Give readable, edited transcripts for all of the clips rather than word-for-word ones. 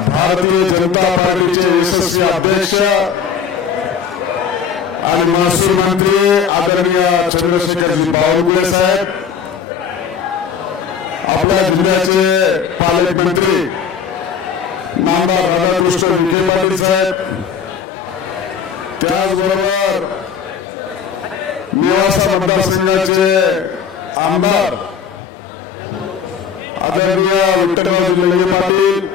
भारतीय जनता पार्टीचे यशस्वी अध्यक्ष आणि महसूल मंत्री आदरणीय चंद्रशेखरजी बावनकुळे साहेब, आपल्या जिल्ह्याचे पालकमंत्री नामदार राधाकृष्ण विखे पाटील साहेब, त्याचबरोबर निवासा मतदारसंघाचे आमदार आदरणीय विठ्ठलराव लंगे पाटील,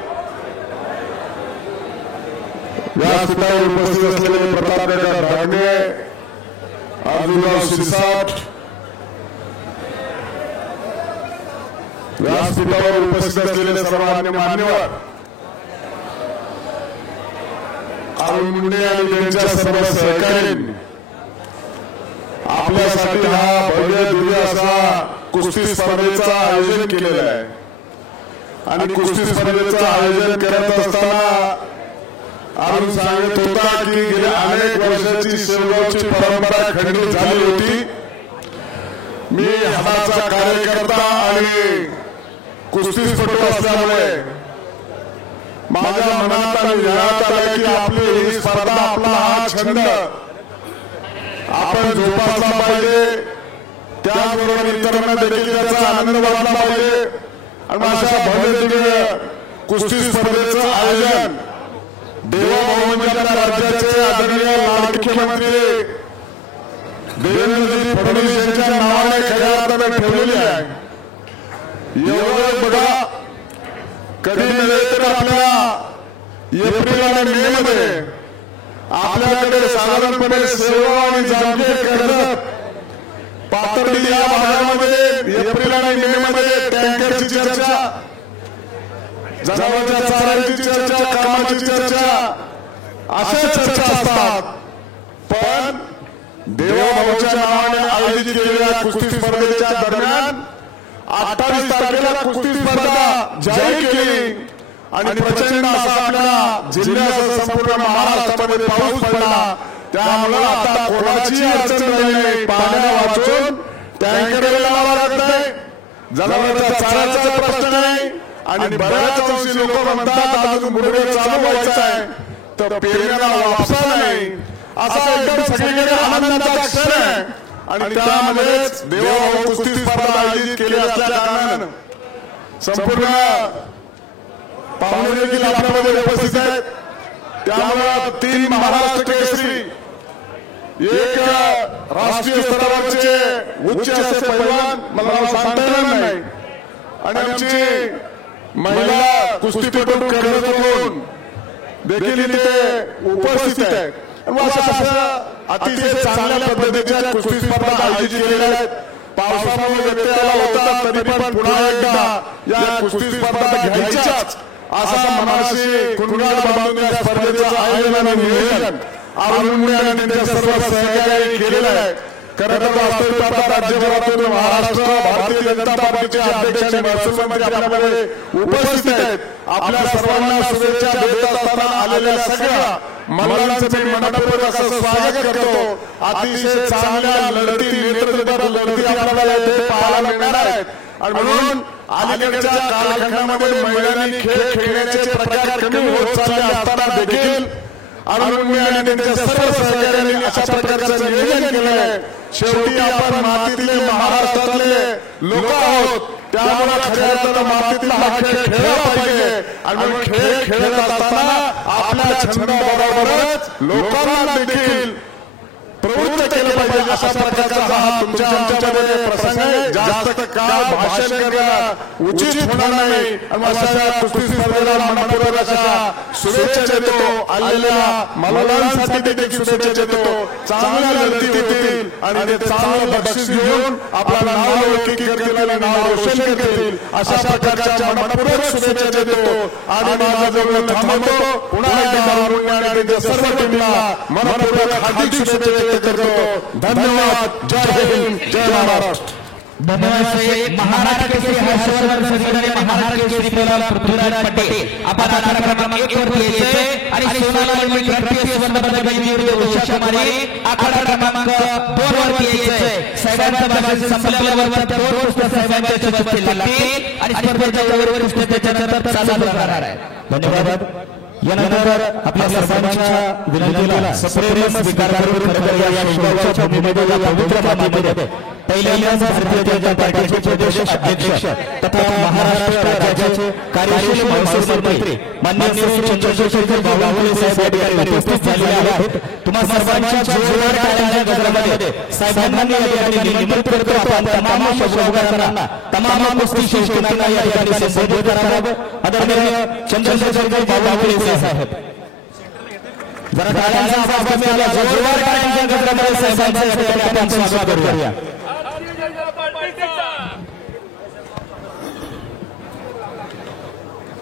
व्यासपीठावर उपस्थित असलेले प्रतापनगर धांडे, अर्जुनराव शिरसाट, व्यासपीठावर उपस्थित असलेले सर्वांनी मान्यवर, अरुण मुंडे आणि त्यांच्या सर्व सहकाऱ्यांनी आपल्यासाठी हा भव्य दिव्य असा कुस्ती स्पर्धेचं आयोजन केलेलं आहे आणि कुस्ती स्पर्धेचं आयोजन करत असताना अरुण सांगत होता की गेल्या अनेक वर्षाची शेवगावची परंपरा खंडित झाली होती. मी हाताचा कार्यकर्ता आणि कुस्तीपटू असल्यामुळे माझ्या मनात आणि ध्यानात आलं की आपली ही स्पर्धा, आपला हा छंद आपण जोपासला पाहिजे, त्याचबरोबर इतरांना देखील त्याचा आनंद वाटला पाहिजे आणि अशा भव्य दिव्य कुस्ती स्पर्धेचं आयोजन देवाभाऊ म्हणजे आपल्या राज्याचे आदरणीय मुख्यमंत्री देवेंद्रजी फडणवीस यांच्या नावाने खऱ्या अर्थाने ठेवलेली आहे. एवढं बघा, कधी नव्हे तर आपल्या एप्रिल आणि मे मध्ये आपल्याकडे साधारणपणे सेवा आणि जामखेड कर्जत पाथर्डी या भागामध्ये एप्रिल आणि मे मध्ये टँकरची चर्चा, जनावरांच्या चाऱ्याची चर्चा, कामाची चर्चा, अशा चर्चा असतात. पण देवाभाऊच्या नावाने आयोजित केलेल्या कुस्ती स्पर्धेच्या दरम्यान 28 तारखेला कुस्ती स्पर्धा जाहीर केली आणि प्रचंड असा आपल्या जिल्ह्यासह संपूर्ण महाराष्ट्रामध्ये पाऊस पडला. त्यामुळे आता कोणाची अडचण नाही, पाण्या वाचून टँकर लावावा लागत नाही, जनावरांच्या चाऱ्याचा प्रश्न नाही आणि बऱ्याच अंशी लोक म्हणतात अजून मुरगे चालू व्हायचा आहे तर पेरण्याला वापसा नाही. असा एकदम सगळीकडे आनंदाचा क्षण आहे आणि त्यामध्येच देवाभाऊ कुस्ती स्पर्धा आयोजित केली असल्या कारणानं संपूर्ण पाहुणे देखील आपल्यामध्ये उपस्थित आहेत. त्यामुळे 3 महाराष्ट्र केसरी, एक राष्ट्रीय स्तरावरचे उच्च असे पैलवान, मला सांगता येणार नाही, आणि आमची महिला कुस्तीपटू कर्जतहून देखील इथे उपस्थित आहेत. अतिशय चांगल्या पद्धतीच्या कुस्ती स्पर्धा आयोजित केलेल्या आहेत. पावसामुळे व्यत्यय आला होता तरी पण पुन्हा एकदा या कुस्ती स्पर्धा घ्यायच्याच असा मनाशी कुणगाड बांधून या स्पर्धेचं आयोजन आणि नियोजन अरुण मुंडे आणि त्यांच्या सर्व सहकार्याने केलेलं आहे. खरं तर वास्तविक पाहता राज्यभरातून महाराष्ट्र भारतीय जनता पार्टीचे अध्यक्ष आणि महसूल मंत्री आपल्याकडे उपस्थित आहेत. आपल्या सर्वांना शुभेच्छा देत असताना आलेल्या सगळ्या मंडळांचं मी मनपूर्वक असं स्वागत करतो. अतिशय चांगल्या लढती, नेतृत्वबद्ध लढती आपल्याला इथे पाहायला मिळणार आहेत आणि म्हणून अलीकडच्या कालखंडामध्ये महिलांनी खेळ खेळण्याचे प्रकार कमी होत चालले असताना देखील अरुण मुंडे आणि त्यांच्या सर्व सहकाऱ्यांनी अशा प्रकारचं नियोजन केलं आहे. शेवटी आपण मातीतले महाराष्ट्रातले लोक आहोत, त्यामुळे खऱ्या अर्थानं मातीतला हा खेळ खेळला पाहिजे आणि म्हणून खेळ खेळत असताना आपल्या छंदाबरोबरच लोकांना देखील प्रवृत्त केलं पाहिजे. अशा प्रकारचा हा तुमच्या आमच्यामध्ये प्रसंग आहे. जास्त काळ भाषण करणं उचित होणार नाही आणि अशा कुस्ती स्पर्धेला मनपूर्वक अशा शुभेच्छा देतो. आलेल्या मल्लांसाठी देखील शुभेच्छा देतो. चांगल्या लढती होतील आणि ते चांगलं बक्षीस घेऊन आपला नाव लौकिक करतील आणि नाव रोशन करतील अशा प्रकारच्या मनपूर्वक शुभेच्छा देतो आणि माझं बोलणं थांबवतो. पुन्हा एकदा अरुण आणि त्यांच्या सर्व टीमला मनपूर्वक हार्दिक शुभेच्छा करतो. धन्यवाद. जय हिंद, जय महाराष्ट्र. धन्यवाद साहेब. महाराष्ट्र केसरी हर्षवर्धन सदगरे, महाराष्ट्र केसरी पृथ्वीराज पटेल आपण आधार क्रमांक 1 वर यायचे आणि सोनाला लिमिट राष्ट्रीय स्पर्धेमध्ये विजयी उषा कुमारी आखाडा क्रमांक 2 वर यायचे. साहेबांच्या भाषण संपल्यावर त्या 2 पुस्तक साहेबांच्या बसतील लागतील आणि स्पर्धेच्या वर पुस्तकाच्या नंतर चालू राहणार आहे. धन्यवाद. यानंतर आपल्या सर्वांच्या विनंतीला सप्रेम स्वीकार करून खरं या शोभाच्या भूमीमध्ये या पवित्र मातीमध्ये पहिल्यांदाच भारतीय जनता पार्टीचे प्रदेश अध्यक्ष तथा महाराष्ट्र राज्याचे कार्यशील महसूल मंत्री माननीय श्री चंद्रशेखर बावनकुळे साहेब या ठिकाणी उपस्थित झालेले आहेत. तुम्हा सर्वांच्या जोरदार टाळ्यांच्या गजरामध्ये साहेबांना या ठिकाणी निमंत्रित करतो आपण तमाम शोभागारांना तमाम कुस्ती शौकीनांना या ठिकाणी संबोधित करावं. आदरणीय चंद्रशेखर बावनकुळे साहेब जरा टाळ्यांचा आवाज कमी आला. जोरदार टाळ्यांच्या गजरामध्ये साहेबांचं या ठिकाणी आपण स्वागत करूया.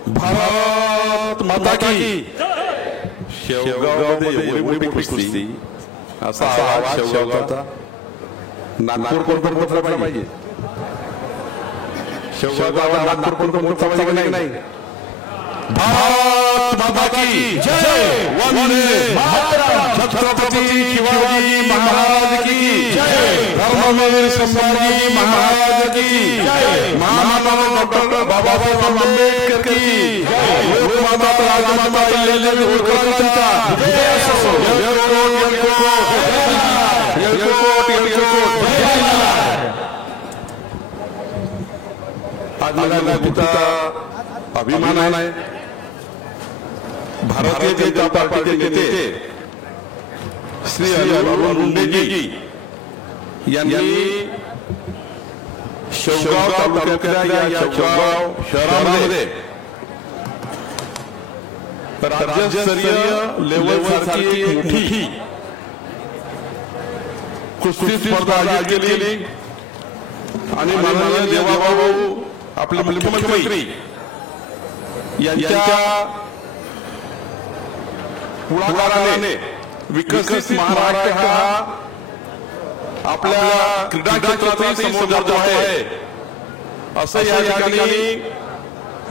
भारत माता की. शेवगावमध्ये एवढी मोठी कुस्ती असा आवाज शेवगावचा नागपूर कोण पोचला पाहिजे. शेवगाव नागपूर कोण पोचला पाहिजे नाही. भारत माता की जय. वंदे मातरम. छत्रपती शिवाजी महाराज की जय. धर्मवीर संभाजी महाराज की जय. महामानव डॉक्टर बाबासाहेब आंबेडकर की जय. लोकमाता राजमाता अहिल्यादेवी होळकरांचा जय असो. आज मला तुमचा अभिमान आहे. भारतीय जनता पार्टीचे नेते श्री अरुण मुंडेजी यांनी शेवगाव तालुक्यातल्या या शेवगाव शहरामध्ये राज्यस्तरीय लेवल सारखी मोठी कुस्ती स्पर्धा आयोजित केली आणि माननीय देवाभाऊ आपले मुख्यमंत्री यांच्या पुढाकाराने विकसित महाराष्ट्र हा आपल्या क्रीडा क्षेत्रातही समोर जातो आहे असं या ठिकाणी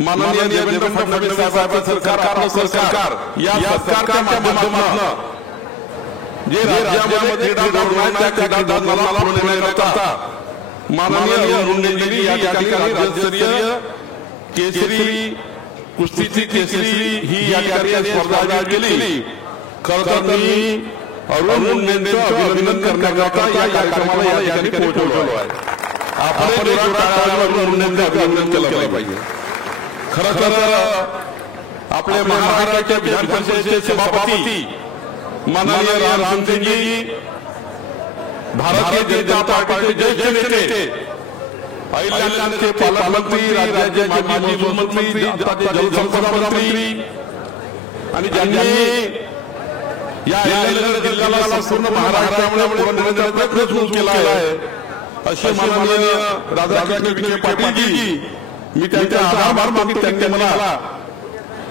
माननीय देवेंद्र फडणवीस साहेबांचं सरकार आपलं सरकार या सरकारच्या माध्यमातून जे राज्यामध्ये क्रीडा धोरण त्या क्रीडा धोरणाला पुढे नेण्याकरता माननीय अरुण मुंडेजी या ठिकाणी राज्यस्तरीय केसरी कुस्तीची केसरी ही या ठिकाणी स्पर्धा आयोजित केली. खरं तर मी अरुण मुंडेंचं अभिनंदन करण्याकरता या कार्यक्रमाला या ठिकाणी पोहोचवलो आहे. आपण अरुण मुंडेंचं अभिनंदन केलं पाहिजे. खरं तर आपल्या महाराष्ट्राच्या विधान परिषदेचे सभापती माननीय रामसिंगजी भारतीय जनता पार्टीचे ज्येष्ठ नेते अहिल्यानगरचे पालकमंत्री राज्याचे माजी मुख्यमंत्री जलसंपदा मंत्री आणि ज्यांनी या अहिल्यानगर जिल्ह्याला संपूर्ण महाराष्ट्रामुळे पुढे प्रयत्न केला आहे असे माननीय राधाकृष्ण विखे पाटीलजी मी त्यांचे आभार मानतो. त्यांनी मला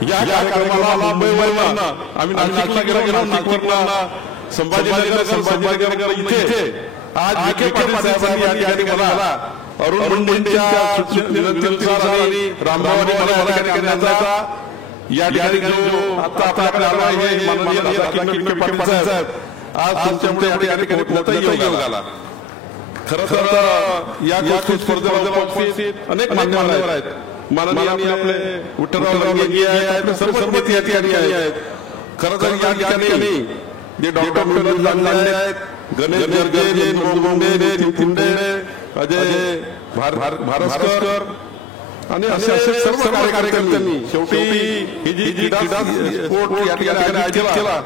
या कार्यक्रमाला मुंबईवरून आम्ही नाशिकला गेलो नाशिकवरून संभाजीनगर इथे आज विखे पाटील साहेबांनी या ठिकाणी मला अरुण मुंडेंच्या विनंतीनुसार आणि रामभाऊ मला करण्याचा या ठिकाणी जो आता आपल्याकडे आला आहे माननीय राधाकृष्ण विखे पाटील साहेब आज तुमच्यामुळे या ठिकाणी पोहोचता योग आला. खरं तर या कुस्ती स्पर्धेमध्ये उपस्थित अनेक मान्यवर आहेत. माननीय आपले विठ्ठलराव लंगे आहेत, सर्व या ठिकाणी आहेत. खरं तर या ठिकाणी जे डॉक्टर लांडे आहेत, गणेश गर्गे, मुंडे, नितीन अजय भारस्कर आणि असे सर्व कार्यकर्त्यांनी शेवटी ही जी क्रीडा स्पोर्ट या ठिकाणी आयोजित केला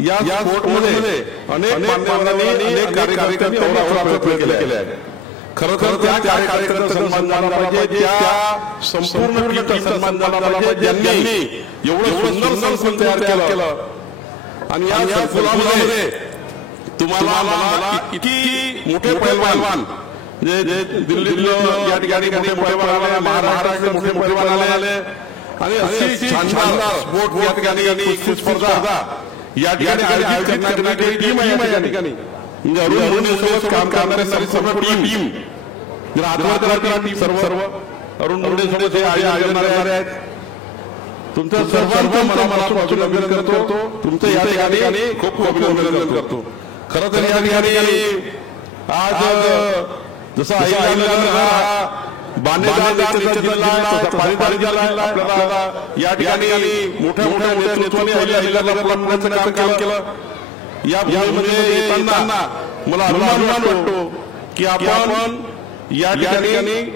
या स्पोर्टमध्ये अनेक मान्यवरांनी अनेक कार्यकर्त्यांनी अहोरात्र प्रयत्न केले आहेत. खरं तर त्या कार्यकर्त्यांचा सन्मान झाला पाहिजे, त्या संपूर्ण टीमचा सन्मान झाला पाहिजे ज्यांनी एवढं सुंदर संकुल तयार केलं. आणि या संकुलामध्ये तुम्हाला मला किती मोठे पैलवान जे दिल्लीतलं या ठिकाणी मोठे पैलवान आले, महाराष्ट्रात मोठे पैलवान आले आणि अशी शानदार स्पोर्ट या ठिकाणी स्पर्धा या ठिकाणी आयोजित करण्याची टीम आहे या ठिकाणी. म्हणजे अरुण मुंडेंसोबत काम करणारी संपूर्ण टीम सर्व अरुण मुंडे सोबत हे आयोजन करणारे आहेत. तुमचं सर्वांचं मनापासून अभिनंदन करतो. तुमचं या ठिकाणी खूप खूप अभिनंदन करतो. खरं तर या ठिकाणी आज जसं आपल्याला या ठिकाणी मोठ्या मोठ्या नेतृत्वाने अहिल्यानगरला काम केलं. या भूमीमध्ये येताना मला अभिमान वाटतो की आपण या ठिकाणी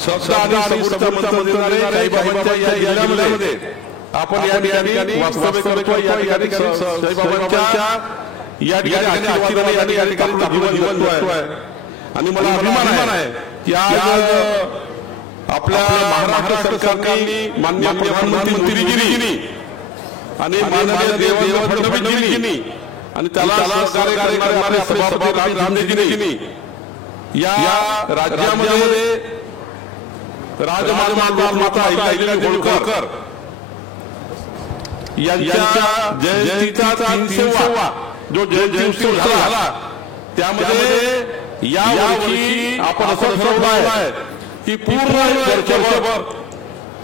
साईबाबांच्या या जिल्ह्यामध्ये आपण या ठिकाणी वास्तव्य करतो. या ठिकाणी साईबाबांच्या या ठिकाणी आशीर्वादाने या ठिकाणी जीवन जगतोय. आणि मला अभिमान आहे की आज आपल्या महाराष्ट्र सरकारने माननीय प्रधानमंत्री मोदीजींनी आणि माननीय देवेंद्र फडणवीसजींनी आणि त्याला सहकार्य करणारे सभापती रामदेवजींनी या राज्यामध्ये राजमाता अहिल्यादेवी होळकर यांच्या जयंतीचा 300वा जो जयंती झाला त्यामध्ये या वर्षी आपण असं ठरवलं आहे की पूर्ण वर्षभर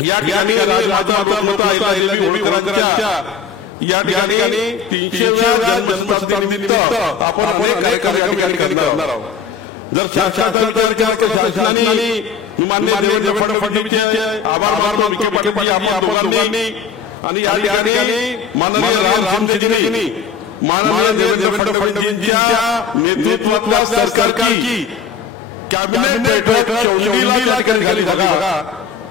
या ठिकाणी राजमाता अहिल्यादेवी होळकरांच्या या ठिकाणी 300व्या जन्मशताब्दीनिमित्त आपण अनेक कार्यक्रम करणार आहोत. जर शासनाने माननीय देवेंद्र फडणवीसचे आभार मानतो विखे पाटील आपण दोघांनी आणि या ठिकाणी माननीय रामदेवजींनी माननीय देवेंद्र फडणवीसजींच्या नेतृत्वातल्या सरकारची कॅबिनेट बैठक चौंडीला या ठिकाणी झाली. बघा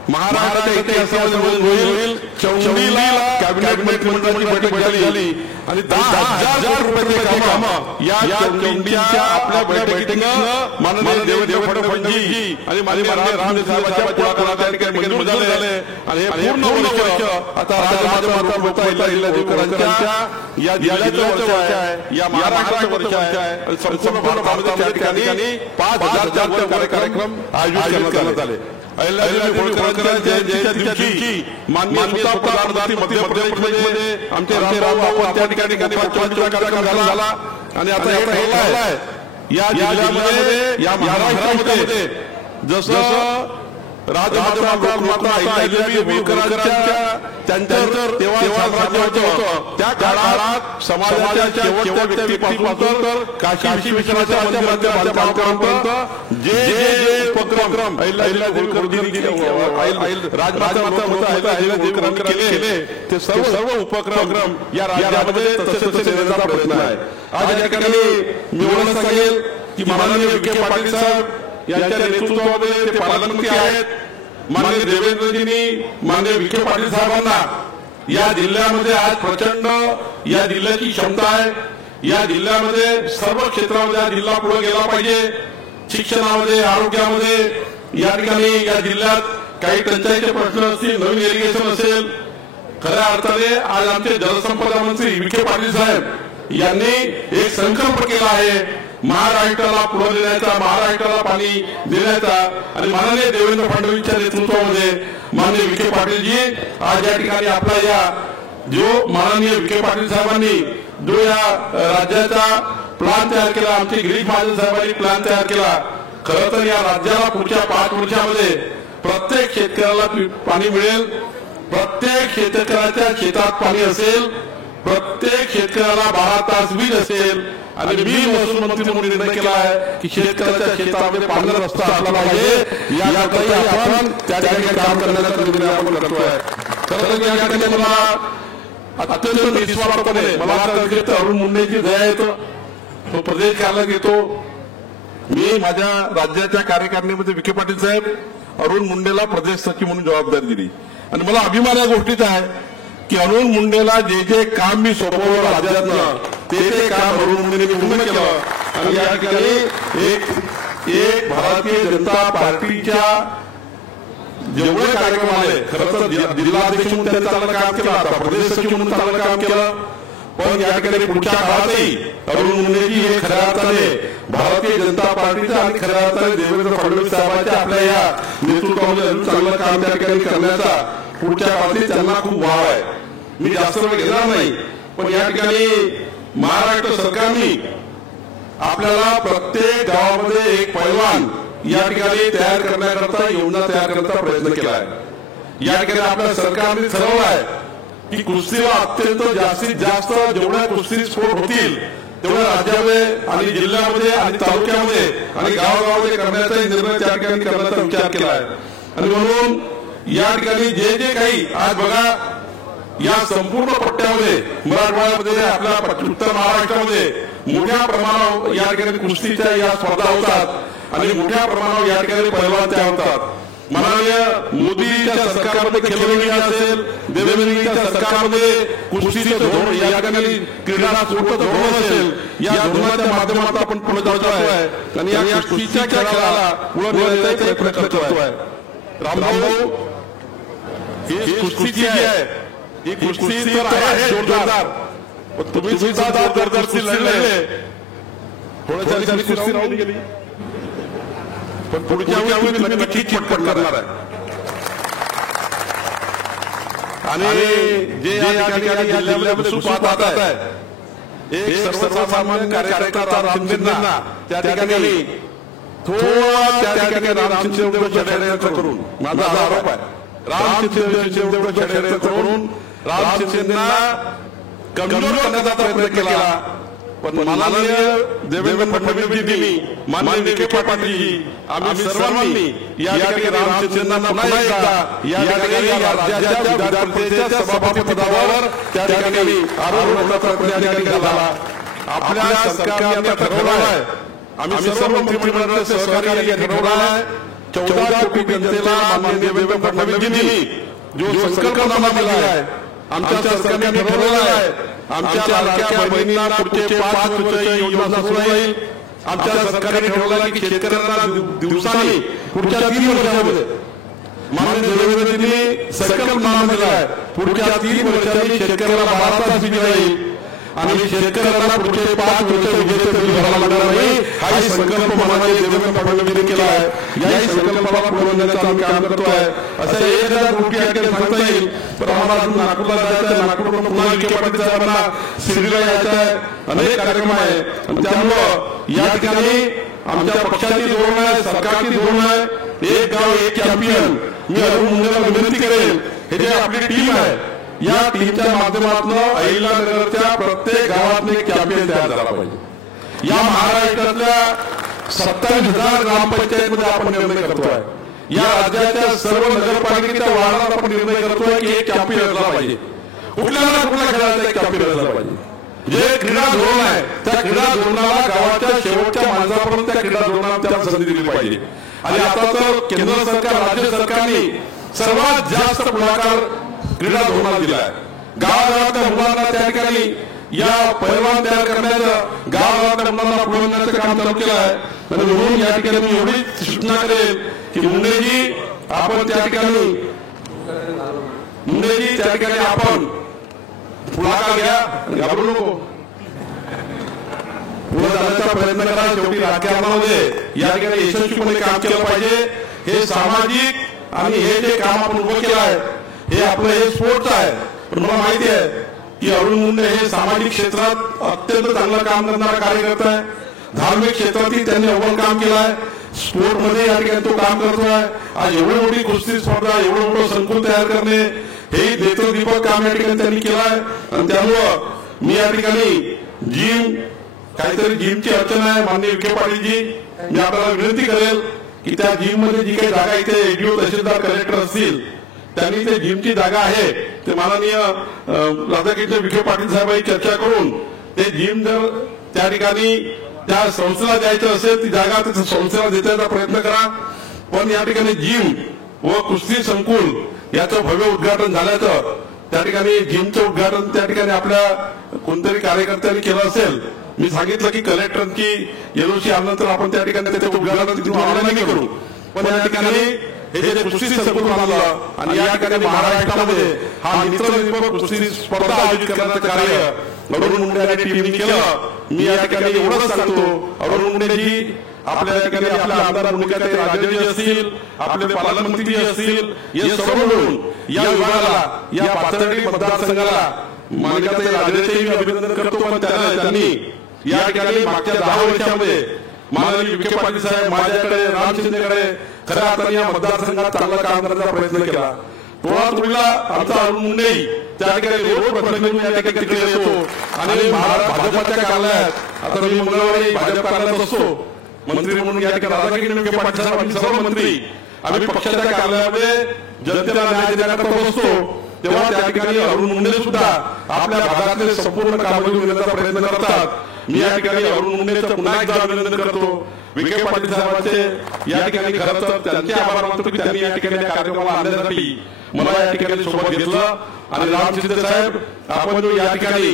महाराष्ट्राच्या इतिहासामध्ये होईल चौंडीला कॅबिनेट मंत्रिमंडळाची बैठक झाली आणि 10,000 रुपयाचे कामं या चौंडीच्या आपल्या बैठकीनं माननीय देवेंद्र फडणवीसजी आणि माननीय रामदेवजींच्या पुढाकारात त्या ठिकाणी मंजूर झाले. आणि हे पूर्ण वर्ष आता राजमाता अहिल्यादेवी होळकरांच्या या जिल्ह्याचं वर्ष आहे, या महाराष्ट्राचं वर्ष आहे. संपूर्ण भारतामध्ये त्या ठिकाणी 5,000 कार्यक्रम आयोजित करण्यात आले. अहिल्यादेवी होळकरांच्या जयंतीच्या दिवशी माननीय प्रधानमंत्री मध्य प्रदेशमध्ये आमचे रामभाऊ त्या ठिकाणी कार्यक्रम झाला. आणि आता हे ठरलं आहे या जिल्ह्यामध्ये या महाराष्ट्रामध्ये जसं राजमाता अहिल्यादेवी होळकरांच्या त्यांचं तेव्हा साम्राज्य होतं त्या काळात समाजाच्या शेवटच्या व्यक्तीपासून तर काशी विश्वनाथच्या मंदिरापर्यंत जे उपक्रम अहिल्यादेवी राजमाता अहिल्यादेवी होळकरांनी केले ते सर्व उपक्रम या राज्यामध्ये तसे देण्याचा प्रयत्न आहे. आज या ठिकाणी मी एवढं सांगेल की माननीय विखे पाटील साहेब यांच्या नेतृत्वामध्ये ते पालकमंत्री आहेत. माननीय देवेंद्रजींनी माननीय विखे पाटील साहेबांना या जिल्ह्यामध्ये आज प्रचंड या जिल्ह्याची क्षमता आहे. या जिल्ह्यामध्ये सर्व क्षेत्रामध्ये हा जिल्हा पुढे गेला पाहिजे. शिक्षणामध्ये, आरोग्यामध्ये या ठिकाणी या जिल्ह्यात काही टंचाईचे प्रश्न असतील, नवीन इरिगेशन असेल. खऱ्या अर्थाने आज आमचे जलसंपदा मंत्री विखे पाटील साहेब यांनी एक संकल्प केला आहे महाराष्ट्राला पुढे नेण्याचा, महाराष्ट्राला पाणी देण्याचा. आणि माननीय देवेंद्र फडणवीसच्या नेतृत्वामध्ये माननीय विखे पाटीलजी आज या ठिकाणी आपला या जो माननीय विखे पाटील साहेबांनी जो या राज्याचा प्लॅन तयार केला, आमचे गिरीश महाजन साहेबांनी प्लॅन तयार केला. खरं तर या राज्याला पुढच्या 5 वर्षामध्ये प्रत्येक शेतकऱ्याला पाणी मिळेल, प्रत्येक शेतकऱ्याच्या शेतात पाणी असेल, प्रत्येक शेतकऱ्याला 12 तास वीज असेल. आणि मी महसूल मंत्री म्हणून निर्णय केला आहे की शेतकऱ्याच्या शेतामध्ये पाण्याचा रस्ता असला पाहिजे यासाठी आपण त्या ठिकाणी काम करण्याचा निर्णय आपण करतोय. खरं तर या ठिकाणी मला अत्यंत निस्वार्थपणे मला अरुण मुंडेची दया येतो, तो प्रदेश कार्यालयात येतो. मी माझ्या राज्याच्या कार्यकारिणीमध्ये विखे पाटील साहेब अरुण मुंडेला प्रदेश सचिव म्हणून जबाबदारी दिली. आणि मला अभिमान या गोष्टीचा आहे की अरुण मुंडेला जे जे काम मी सोपवलं राज्यातनं ते काम अरुण मुंडेने पूर्ण केलं. आणि या ठिकाणी एक भारतीय जनता पार्टीच्या जेवढे कार्यक्रम आले, खरं तर जिल्हाध्यक्ष म्हणून त्यांनी चांगलं काम केलं, आता प्रदेश सचिव म्हणून चांगलं काम केलं. पण या ठिकाणी पुढच्या काळातही अरुण मुंडेजी हे खऱ्या अर्थाने भारतीय जनता पार्टीचा आणि खऱ्या अर्थाने देवेंद्र फडणवीस साहेबांच्या आपल्या या नेतृत्वामध्ये चांगलं काम त्या ठिकाणी करण्याचा पुढच्या काळात त्यांना खूप वाव आहे. मी जास्त वेळ घेणार नाही, पण या ठिकाणी महाराष्ट्र सरकारने आपल्याला प्रत्येक गावामध्ये एक पैलवान या ठिकाणी तयार करण्याकरता योजना तयार करण्याचा प्रयत्न केला आहे। या ठिकाणी आपल्या सरकारने ठरवलं आहे की कुस्तीला अत्यंत जास्तीत जास्त जेवढ्या कुस्ती स्पोर्ट होतील तेवढ्या राज्यामध्ये आणि जिल्ह्यामध्ये आणि तालुक्यामध्ये आणि गावागावामध्ये करण्याचा निर्णय त्या ठिकाणी करण्याचा विचार केला आहे। आणि म्हणून या ठिकाणी जे जे काही आज बघा या संपूर्ण पट्ट्यामध्ये मराठवाड्यामध्ये आपल्या उत्तर महाराष्ट्रामध्ये मोठ्या प्रमाणावर या ठिकाणी कुस्तीच्या या स्पर्धा होतात आणि मोठ्या प्रमाणावर या ठिकाणी पैलवान तयार होतात। माननीय मोदीच्या सरकारमध्ये खेलो इंडिया असेल, देवेंद्रजींच्या सरकारमध्ये कुस्तीचं धोरण या ठिकाणी क्रीडा स्पोर्टचं धोरण असेल, या धोरणाच्या माध्यमातून आपण पुढे जातो आहे आणि या कुस्तीच्या खेळाला पुढे नेण्याचा प्रयत्न करतोय। रामभाऊ ही कुस्ती जी आहे ही कुस्ती तर आहे जोरदार, पण तुम्ही सुद्धा जबरदस्ती लढले थोड्याशा कुस्ती राहून गेली, पण पुढच्या वेळी तुम्ही नक्की चिटपट करणार आहे। आणि जे या ठिकाणी जिल्ह्यामध्ये सुपात आहे एक सर्वसामान्य कार्यकर्ता रामचंद्रना त्या ठिकाणी थोडा त्या ठिकाणी रामचंद्र षडयंत्र करून माझा आरोप आहे, रामचंद्र षडयंत्र करून रामचंद्रना कमजोर करण्याचा प्रयत्न केला। पण माननीय देवेंद्र फडणवीसजींनी, माननीय विखे पाटीलजी, आम्ही सर्वांनी या ठिकाणी रामचंद्रना पुन्हा एकदा या ठिकाणी राज्याच्या विधान परिषदेच्या सभापती पदावर त्या ठिकाणी आरोहण होण्याचा प्रयत्न झाला। आपल्या सरकारने ठरवलं आहे, आम्ही सर्व मंत्रिमंडळाचे सहकारी ठरवलं आहे 14 कोटी जनतेला माननीय देवेंद्र फडणवीसजींनी जो संकल्पनामा दिला आहे, आमच्या सरकारने ठरवलं आहे आमच्या लाडक्या बहिणींना पुढचे 5 वर्ष योजना सुरू राहील। आमच्या सरकारने ठरवलं आहे की शेतकऱ्यांना दिवसांनी पुढच्या 3 वर्षामध्ये माननीय देवेंद्रजींनी संकल्पनामा दिला आहे पुढच्या 3 वर्षांनी शेतकऱ्याला 12 तास वीज राहील आणि शेतकऱ्यांना पुढचे 5 वर्ष विजेचे बिल भरायला लागणार नाही, हा संकल्प माननीय देवेंद्र फडणवीसजींनी केला आहे। याही संकल्पाला पुढे नेण्याचं आम्ही काम करतोय। असं 1000 कोटी या ठिकाणी सांगता येईल, पण आम्हाला अजून नागपूरला जायचं आहे, नागपूरवरून पुन्हा विखे पाटील साहेबांना शिर्डीला यायचं आहे, अनेक कार्यक्रम आहे। त्यामुळं या ठिकाणी आमच्या पक्षाची धोरण आहे, सरकारची धोरण आहे एक गाव एक चॅम्पियन। मी अरुण मुंडेला विनंती करेल, हे जे आपली टीम आहे या टीमच्या माध्यमातून अहिल्यानगरच्या प्रत्येक गावात एक चॅम्पियन तयार झाला पाहिजे। या महाराष्ट्रातल्या 27,000 ग्रामपंचायतमध्ये आपण निर्णय करतोय, या राज्याच्या सर्व नगरपालिकेच्या वार्डात आपण निर्णय करतोय की एक चॅम्पियन असला पाहिजे, कुठल्या ना कुठल्या खेळाचा एक चॅम्पियन असला पाहिजे। जे क्रीडा धोरण आहे त्या क्रीडा धोरणाला गावाच्या शेवटच्या माणसापर्यंत त्या क्रीडा धोरणाला त्याला संधी दिली पाहिजे। आणि आता तर केंद्र सरकार राज्य सरकारने सर्वात जास्त पुढाकार क्रीडा धोरणाला दिला आहे। गावागावातल्या मुलांना त्या ठिकाणी या पैलवान तयार करण्याचं, गावागावातल्या मुलांना पुढे नेण्याचं काम चालू केलं आहे। आणि म्हणून या ठिकाणी मी एवढीच सूचना करेल की मुंडेजी आपण त्या ठिकाणी आपण पुढाकार घ्या, घाबरू नको, पुढे जाण्याचा प्रयत्न करा। शेवटी राजकारणामध्ये या ठिकाणी यशस्वीपणे काम केलं पाहिजे। हे सामाजिक आणि हे जे काम आपण उभं केलं आहे हे आपलं हे स्पोर्ट्स आहे, पण मला माहिती आहे की अरुण मुंडे हे सामाजिक क्षेत्रात अत्यंत चांगलं काम करणारा कार्यकर्ता आहे। धार्मिक क्षेत्रातही त्यांनी अव्वल काम केलं आहे, स्पोर्ट मध्ये या ठिकाणी तो काम करतोय। आज एवढी मोठी कुस्ती स्पर्धा, एवढं मोठं संकुल तयार करणे हे नेत्रदीपक काम या ठिकाणी त्यांनी केलं आहे। आणि त्यामुळं मी या ठिकाणी काहीतरी जिमची अडचण आहे, माननीय विखे पाटीलजी मी आपल्याला विनंती करेल की त्या जिम मध्ये जी काही जागा इथे एडीओ तहसीलदार कलेक्टर असतील त्यांनी ते जिमची जागा आहे ते माननीय राधाकृष्ण विखे पाटील साहेबांनी चर्चा करून ते जिम जर त्या ठिकाणी त्या संस्थेला द्यायचं असेल ती जागा त्या संस्थेला देण्याचा प्रयत्न करा। पण या ठिकाणी जिम व कुस्ती संकुल याचं भव्य उद्घाटन झाल्याचं, त्या ठिकाणी जिमचं उद्घाटन त्या ठिकाणी आपल्या कोणतरी कार्यकर्त्यांनी केलं असेल। मी सांगितलं की कलेक्टरची एलओसी आल्यानंतर आपण त्या ठिकाणी त्याचं उद्घाटन तिथून ऑनलाईन करू, पण या ठिकाणी हे जे कुस्ती संकुल आणलं आणि या ठिकाणी महाराष्ट्रामध्ये हा नेत्रदीपक कुस्ती स्पर्धा आयोजित करण्याचं कार्य अरुण मुंडे आणि टीमने केलं। मी या ठिकाणी एवढंच सांगतो, अरुण मुंडेजी आपल्या ठिकाणी आपल्या आमदार भूमिकाताई राजेजी असतील, आपले पालकमंत्री असतील, हे सर्व मिळून या विभागाला, या पाथर्डी मतदारसंघाला माणिकाताई राजेंचेही अभिनंदन करतो। पण त्यांनी या ठिकाणी मागच्या 10 वर्षामध्ये माननीय विखे पाटील साहेब माझ्याकडे राम शिंदेकडे खऱ्या अर्थाने या मतदारसंघात चांगला काम करण्याचा प्रयत्न केला. टोळा आमचा अरुण मुंडे त्या ठिकाणी रोज प्रश्न घेऊन या ठिकाणी तिकडे येतो आणि भाजपच्या कार्यालयात आता मी मंगळवारी भाजप कार्यालयात असतो मंत्री म्हणून या ठिकाणी राधाकृष्ण विखे पाटील साहेब आम्ही सर्व मंत्री आम्ही पक्षाच्या कार्यालयामध्ये जनतेला न्याय देण्याकरता बसतो तेव्हा त्या ठिकाणी अरुण मुंडे सुद्धा आपल्या भागातले संपूर्ण कामं घेऊन येण्याचा प्रयत्न करतात. मी या ठिकाणी अरुण मुंडेचं पुन्हा एकदा अभिनंदन करतो. विखे पाटील साहेबांचे या ठिकाणी खरं तर त्यांचे आभार मानतो की त्यांनी या ठिकाणी या कार्यक्रमाला आणण्यासाठी मला या ठिकाणी सोबत घेतलं. आणि राम शिंदे साहेब आपण जो या ठिकाणी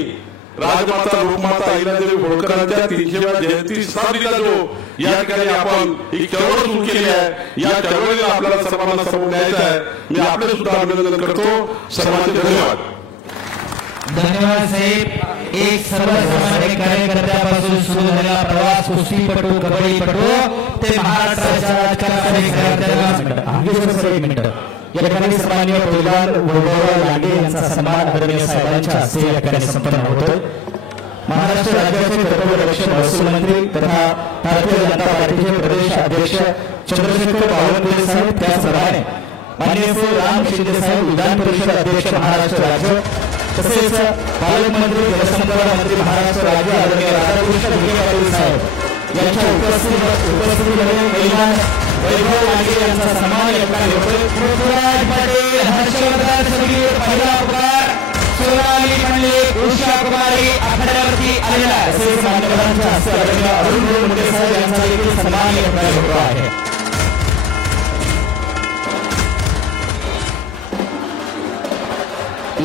राजमाता लोकमाता अहिल्यादेवी होळकरांच्या 300व्या जयंती साजरीला जो या ठिकाणी आपण एक चळवळ सुरू केली आहे या चळवळीला आपल्याला सर्वांना समोर न्यायचं आहे. मी आपले सुद्धा अभिनंदन करतो. सर्वांचे धन्यवाद. धन्यवाद साहेब. एक सर्वसामान्य कार्यकर्त्यापासून सुरू झालेला प्रवास कुस्तीपटू कबड्डीपटू ते महाराष्ट्राच्या राजकारणात या ठिकाणी सन्माननीय पैलवान वैभव लांडे यांचा सन्मान आदरणीय साहेबांच्या हस्ते या ठिकाणी संपन्न होतोय. महाराष्ट्र राज्याचे कर्तव्यदक्ष महसूल मंत्री तथा भारतीय जनता पार्टीचे प्रदेश अध्यक्ष चंद्रशेखर बावनकुळे साहेब त्याचप्रमाणे माननीय श्री राम शिंदे साहेब विधान परिषद अध्यक्ष महाराष्ट्र राज्य तसेच पालकमंत्री जलसंपदा मंत्री महाराष्ट्र राज्य आदरणीय राधाकृष्ण विखे पाटील साहेब यांच्या उपस्थितीमध्ये पैलवान वैभव लांडे यांचा सन्मान या ठिकाणी होतोय. पृथ्वीराज पाटील, हर्षवर्धन समीर, पहिला पुकार, सोनाली मंडलिक, उषा कुमारी आखाड्यावरती आलेला तसेच मान्यवरांच्या हस्ते आदरणीय अरुण मुंडे साहेब यांचा देखील सन्मान या ठिकाणी होतो आहे.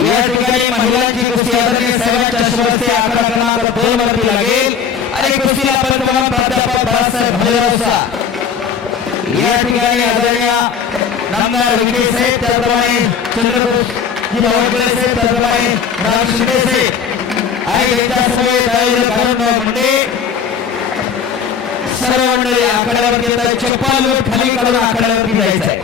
या ठिकाणी महिलांची कुस्ती आदरणीय साहेबांच्या शुभहस्ते आकडा क्रमांक 2 वरती लागेल आणि कुस्तीला पंतप्रधान प्राध्यापक बाळासाहेब भालेराव या ठिकाणी आदरणीय नामदार विखे साहेब त्याचप्रमाणे चंद्रपूर बावनकुळे साहेब त्याचप्रमाणे राम शिंदे साहेब आणि यांच्यासमवेत आयोजक अरुण मुंडे सर्व मंडळी आखाड्यावरती येतात. चप्पल खाली काढून आखाड्यावरती जायचं आहे.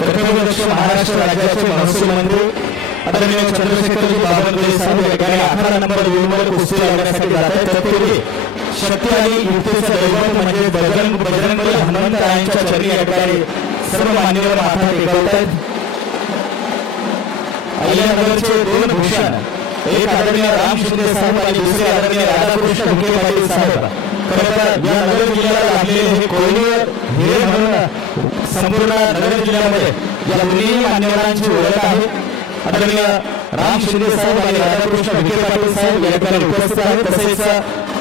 कर्तव्यदक्ष महाराष्ट्र राज्याचे महसूल मंत्री आदरणीय चंद्रशेखरजी बावनकुळे साहेब या ठिकाणी 11 नंबर विभागावर कुस्ती लावण्यासाठी जात आहेत. तत्पूर्वी शक्ती आणि युक्तीचं दैवत म्हणजे बजरंगबली हनुमंतरायांच्या चरणी या ठिकाणी सर्व मान्यवर माथा टेकवत आहेत. अहिल्यानगरचे 2 भूषण, एक आदरणीय राम शिंदे साहेब आणि दुसरे आदरणीय राधाकृष्ण विखे पाटील साहेब. खरं तर या नगर जिल्ह्याला लागलेले हे कोयनी हे म्हणून संपूर्ण नगर जिल्ह्यामध्ये या दोन्ही मान्यवरांची ओळख आहे. आदरणीय राम शिंदे साहेब आणि राधाकृष्ण विखे पाटील साहेब या ठिकाणी उपस्थित आहेत. तसेच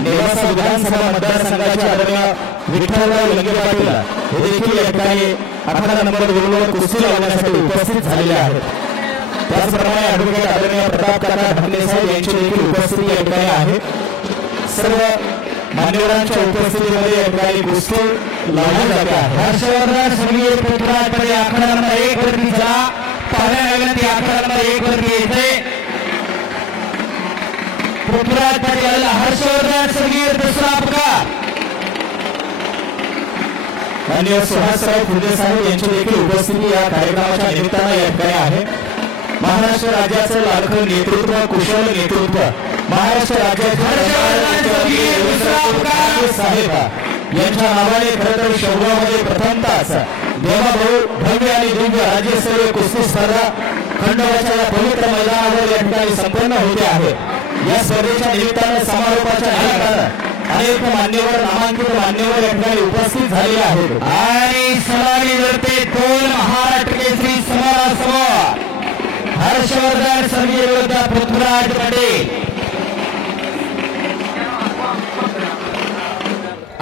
नेवासा विधानसभा मतदारसंघाचे आदरणीय विठ्ठलराव लंगे पाटील हे देखील या ठिकाणी 18 नंबर विभागावर कुस्ती लावण्यासाठी उपस्थित झालेले आहेत. त्याचप्रमाणे ॲडव्होकेट आदरणीय प्रताप काका ढमले साहेब यांची देखील उपस्थिती या ठिकाणी आहे. सर्व मान्यवरांच्या उपस्थितीमध्ये या ठिकाणी कुस्ती लावली जाते आहे. हर्षवर्धन संगीत पृथ्वीराज पाटील आखाडा नंबर 1 वरती जा पाहण्या विनंती. आखाडा नंबर 1 वरती येते पृथ्वीराज पाटील. हर्षवर्धन संगीत दुसरा पुकार. माननीय सुहासराव फुले साहेब यांची देखील उपस्थिती या कार्यक्रमाच्या निमित्तानं या ठिकाणी आहे. महाराष्ट्र राज्याचं लाडकं नेतृत्व, कुशल नेतृत्व महाराष्ट्र राज्याचे साहेब यांच्या नावाने खरं तर शौर्यामध्ये प्रथमताच देवाभाऊ भव्य आणि दिव्य राज्यस्तरीय कुस्ती स्पर्धा खंडोबाच्या या पवित्र मैदानावर या ठिकाणी संपन्न होते आहे. या स्पर्धेच्या निमित्तानं समारोपाच्या निमित्तानं अनेक मान्यवर नामांकित मान्यवर या ठिकाणी उपस्थित झालेले आहेत आणि सलामी करते 2 महाराष्ट्र केसरी समोरासमोर हर्षवर्धन सर्वी विरुद्ध पृथ्वीराज पाटील.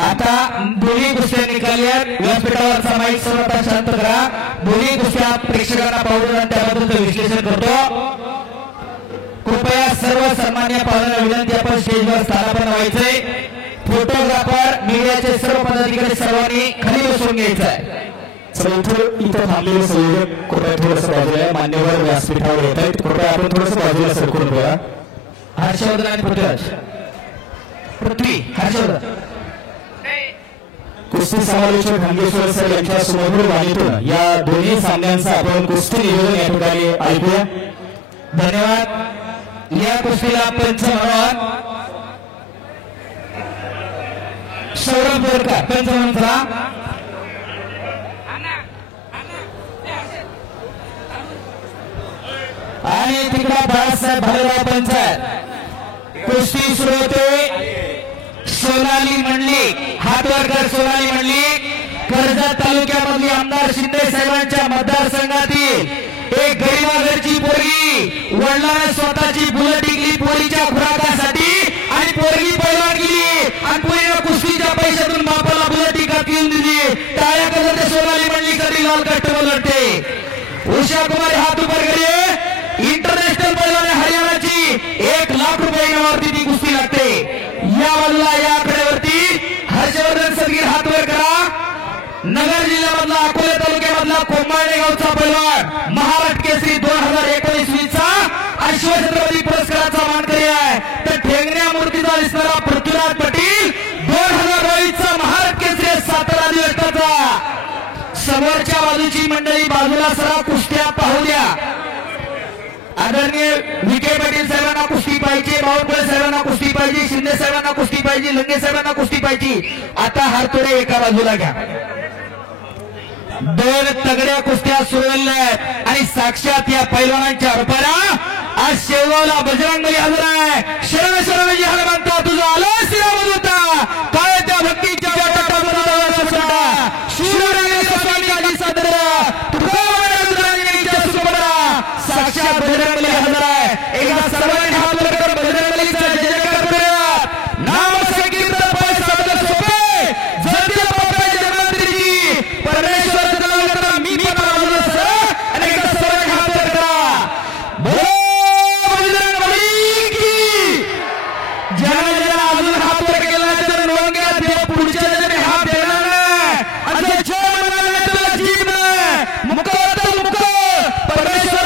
आता दोन्ही कुस्त्या निकाल्या. व्यासपीठावरचा माईक सर्वता शांत करा. दोन्ही कुस्त्या प्रेक्षकांना पाहून त्याबद्दल विश्लेषण करतो. कृपया सर्व सन्मान्य पाहुण्यांना विनंती आपण स्टेजवर स्थानापन्न व्हायचंय. फोटोग्राफर मीडियाचे सर्व पदाधिकारी सर्वांनी खाली बसून घ्यायचं आहे. इथं थांबलेले संयोजक कृपया थोडंसं बाजूला मान्यवर व्यासपीठावर येत आहेत. कृपया आपण थोडंसं बाजूला सरकून बघा. हर्षवर्धन आणि पृथ्वीराज पृथ्वी हर्षवर्धन कुस्ती समालोचक खंडेश्वर सर यांच्या सुमधुर वाणीतून या दोन्ही सामन्यांचा आपण कुस्ती नियोजन या ठिकाणी ऐकूया. धन्यवाद. या कुस्तीला पंच म्हणून सौरभ बोरकर पंच म्हणून आणि तिकडे बाळासाहेब भालेराव पंचायत. कुस्ती सुरू होते. सोनाली मंडलिक हातवरकर सोनाली मंडलिक कर्जत तालुक्यामधली आमदार शिंदे साहेबांच्या मतदारसंघातील एक गरीबाघरची पोरगी वडिलांना स्वतःची बुलेट विकली पोरीच्या खुराकासाठी आणि पोरगी पैलवान गेली आणि पोरीला कुस्तीच्या पैशातून बापाला बुलेट विकत घेऊन दिली. टाळ्या करत सोनाली मंडलिकसाठी लाल कट्टर लढते. उषा कुमारी हात उपर करे इंटरनॅशनल पैलवान हरियाणाची 1 लाख रुपये इनामावरती ती कुस्ती लागते. या बाजूला या आकड्यावरती हर्षवर्धन सदगीर हात वर करा. नगर जिल्ह्यामधला अकोले तालुक्यामधला कोंबाळे गावचा पैलवान महाराष्ट्र केसरी 2019-20चा अश्वछत्रपती पुरस्काराचा मानकरी आहे. तर ठेंगण्या मूर्तीचा दिसणारा पृथ्वीराज पाटील 2022चा महाराष्ट्र केसरी सातारा दिवसाचा. समोरच्या बाजूची मंडळी बाजूला सरा कुस्त्या पाहू द्या. आदरणीय विखे पाटील साहेबांना कुस्ती पाहिजे, बावनकुळे साहेबांना कुस्ती पाहिजे, शिंदे साहेबांना कुस्ती पाहिजे, लंगे साहेबांना कुस्ती पाहिजे. आता हारतोडे एका बाजूला घ्या. 2 तगड्या कुस्त्या सुरू आहेत आणि साक्षात या पैलवानांच्या रूपाला आज शेवगावला बजरंगबली हजर आहे. शरण शरणजी हनुमंता तुझा आलं श्रीराम होता काय त्या भक्तीच्या साक्षात बजरंगबली हजर आहे. एकदा सर्वांनी हात वर करून बजरंगबलीचा जय जयकार करूया. नाम संकीर्तन पाय साधन सोपे जगते बाप्पा जन्मांतरीची परमेश्वर जनावरांना मी पण आवडलो सर. आणि एकदा सर्वांनी हात वर करा. बोलो बजरंगबली की. ज्याला अजून हात वर केला तर नोंदघ्या देव पुढच्या जन्मी हात देणार नाही. आणि जय म्हणाले तुला जीव नाही मुख परमेश्वर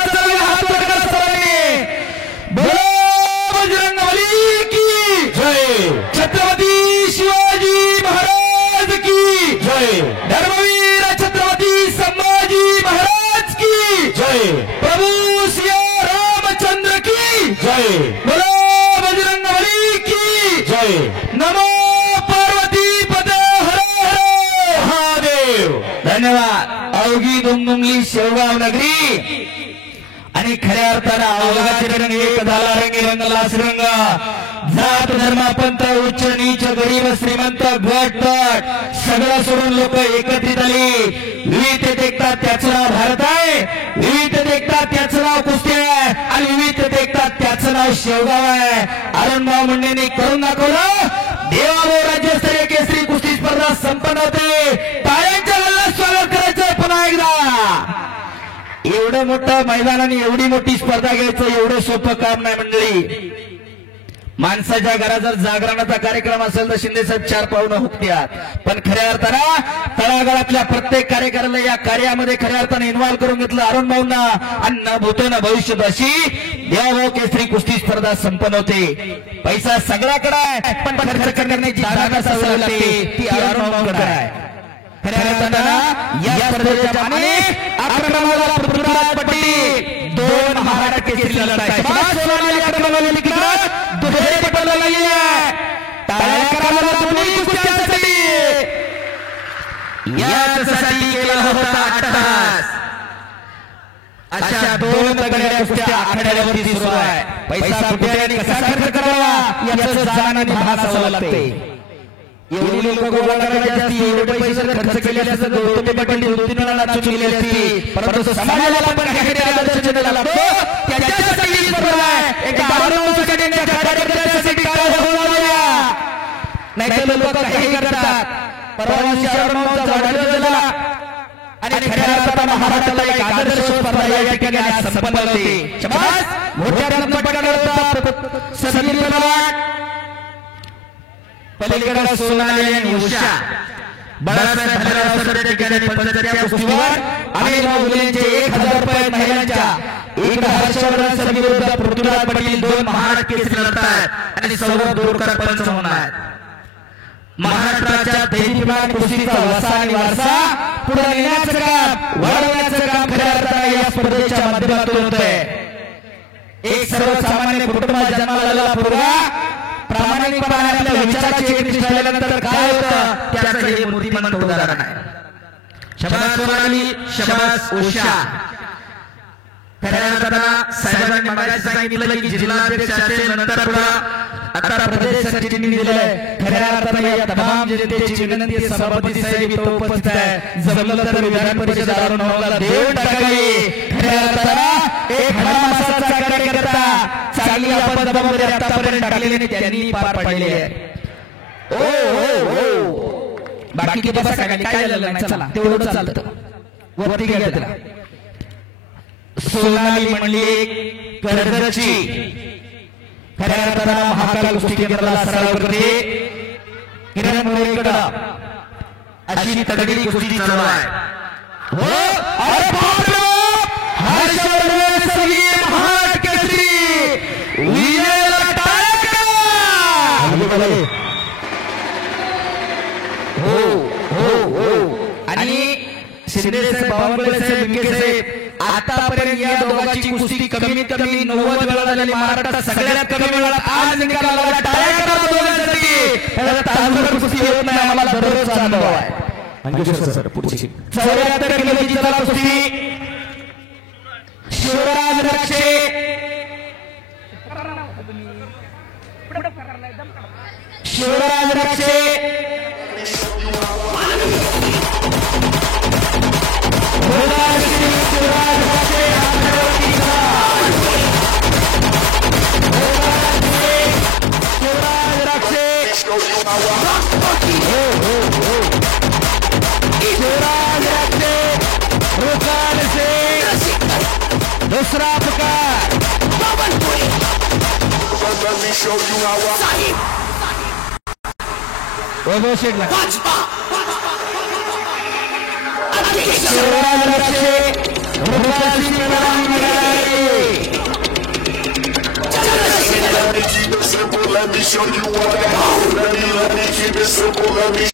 छत्रपती शिवाजी महाराज की जय. धर्मवीर छत्रपती संभाजी महाराज की जय. प्रभू श्री रामचंद्र की जय. बोलो बजरंगबली की जय. नमो पार्वती पते हर हर महादेव. धन्यवाद. अवघी दुमदुमली शेवगाव नगरी आणि खऱ्या अर्थानं अवघाचे रंग एक झाला. रंगी रंगला श्रीरंग. जात धर्म पंथ उच्च नीच गरीब श्रीमंत गट तट सगळं सोडून लोक एकत्रित आली. विविधतेत एकता त्याचं नाव भारत आहे. विविधतेत एकता त्याचं नाव कुस्ती आहे आणि विविधतेत एकता त्याचं नाव शेवगाव आहे. अरुणभाऊ मुंडेंनी करून दाखवलं. देवाभाऊ राज्यस्तरीय केसरी कुस्ती स्पर्धा संपन्न होते. टाळ्यांच्या गल्ल्यात स्वागत करायचं पुन्हा एकदा. एवढं मोठं मैदान आणि एवढी मोठी स्पर्धा घ्यायचं एवढं सोपं काम नाही मंडळी. माणसाच्या घरात जर जागरणाचा कार्यक्रम असेल तर शिंदे साहेब 4 पावलं हुकतात. पण खऱ्या अर्थानं तळागाळातल्या प्रत्येक कार्यकर्त्याला या कार्यामध्ये खऱ्या अर्थानं इन्व्हॉल्व करून घेतलं. अरुण भाऊंना आणि न भूतो न भविष्यत अशी देवाभाऊ केसरी कुस्ती स्पर्धा संपन्न होते. पैसा सगळ्याकडे आहे पण खर्च करण्याची जागा असावी लागते ती अरुण भाऊंकडे आहे. खऱ्या अर्थानं या स्पर्धेच्या माने आक्रमणाला पृथ्वीराज पाटील 2 महाराष्ट्र केसरी लढत आहे. सोनाली आक्रमणाला निघतात दुहेरी पडला गेली आहे. टाळ्या करायला दोन्ही कुस्त्यांसाठी यासाठी केला होता अट्टहास. अशा 2 तगड्या कुस्त्या आखाड्यावरती सुरू आहे. पैसा कुठे आणि कसा खर्च करावा याचं जाणून भासावं लागते. एवढी लोक गोळा करायची असती एवढे पैसे जर खर्च केले असते तर गौतमी पाटील 2-3 वेळा नाचून गेली असती. परंतु समाजाला पण काहीतरी आदर्श द्यायला लागतो. त्याच्यासाठी ही स्पर्धा आहे. एका कार्यकर्त्यांच्या कार्यकर्त्यांसाठी काय होणार नाहीतर लोक काही करतात. परवा शहराचा वाढदिवस झाला आणि खऱ्या अर्थानं महाराष्ट्राला एक आदर्श स्पर्धा या ठिकाणी आज संपन्न होते. शाबास. मोठ्या रत्नपटाला सदगीर पैलवान पलीकडे सोनाली आणि उषा बाळासाहेब भालेराव सर ठिकाणी पंचच्या कुस्तीवर अनिल मुलेंचे 1000 रुपये महिलांच्या. एक हर्षवर्धन सर विरुद्ध पृथ्वीराज पाटील 2 महाराष्ट्र केसरी लढत आहेत आणि सौरभ बोरकर पंच होणार आहेत. महाराष्ट्राच्या दैनिमान कुस्तीचा वसा आणि वारसा पुढे नेण्याचं काम वाढवण्याचं काम खऱ्या अर्थानं या स्पर्धेच्या माध्यमातून होत आहे. एक सर्वसामान्य कुटुंबात जन्माला आलेला पोरगा प्रामाणिकपणाने आपल्या विचाराची एकनिष्ठ झाल्यानंतर काय होतं त्याचं हे मूर्तिमंत उदाहरण आहे. शबास सोनाली, शबास उषा. खऱ्या अर्थानं साहेबांनी मगाशी सांगितलं की जिल्हाध्यक्ष असेल नंतर आता प्रदेश सचिवांनी दिलंय. खऱ्या अर्थानं या तमाम जनतेची विनंती सभापती साहेब इथं उपस्थित आहे. जमलं तर विधान परिषद आरोहणाला देऊन टाकावी. खऱ्या अर्थानं एक हमासाचा कार्यकर्ता चांगली आपण जबाबदारी आतापर्यंत टाकलेली आणि त्यांनी पार पाडलेली आहे. बाकी बसा काय झालं नाही, चला तेवढं चालतं. वरती घ्या त्याला. सोनाली म्हणली कर्जतची खऱ्या अर्थानं महाकाल कुस्ती केंद्राला सराव करते. किरण मोरेकडं अशी तगडी कुस्ती चालू आहे. हो अरे बापरे, हर्षवर्धन सगळी महान केसरी विजयाला टाळ्या करा. आणि शिंदे साहेब, बावनकुळे साहेब, विंगे साहेब, आतापर्यंत या दोघांची कुस्ती कमीत कमी 90 वेळा झालेली. महाराष्ट्रात सगळ्यात कमी वेळात आज निकाल लागला. टाळ्या करा दोघांसाठी. तासभर कुस्ती होत नाही, आम्हाला दररोजचा अनुभव आहे. 74 किलोची चला कुस्ती. शिवराज रक्षे शिवराज रक्षे दूसरा पुकार. शिवराज रक्षे Let me show you what I know. Let me keep it simple. Let me